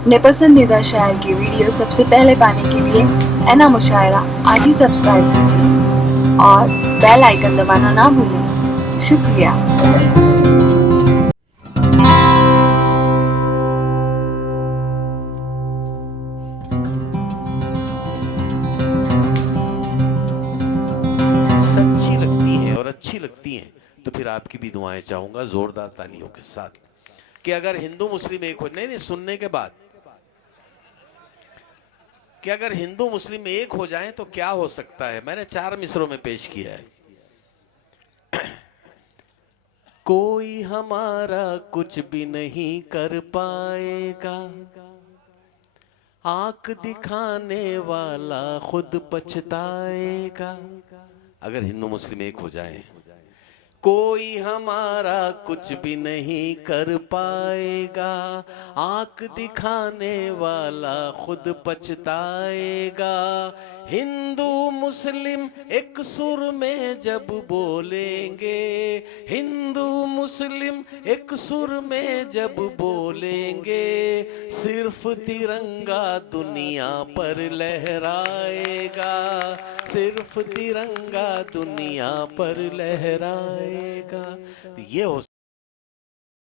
अपने पसंदीदा शायर की वीडियो सबसे पहले पाने के लिए एना मुशायरा आज ही सब्सक्राइब कीजिए और बेल आइकन दबाना ना भूलें। शुक्रिया। सच्ची लगती है और अच्छी लगती हैं तो फिर आपकी भी दुआएं चाहूंगा जोरदार तालियों के साथ कि अगर हिंदू मुस्लिम एक हो, नहीं सुनने के बाद, कि अगर हिंदू मुस्लिम एक हो जाएं तो क्या हो सकता है। मैंने 4 मिसरों में पेश किया है। कोई हमारा कुछ भी नहीं कर पाएगा, आंख दिखाने वाला खुद पछताएगा। अगर हिंदू मुस्लिम एक हो जाएं, कोई हमारा कुछ भी नहीं कर पाएगा, आंख दिखाने वाला खुद पछताएगा। हिंदू मुस्लिम एक सुर में जब बोलेंगे, हिंदू मुस्लिम एक सुर में जब बोलेंगे, सिर्फ तिरंगा दुनिया पर लहराएगा, सिर्फ तिरंगा दुनिया पर लहराएगा। ये हो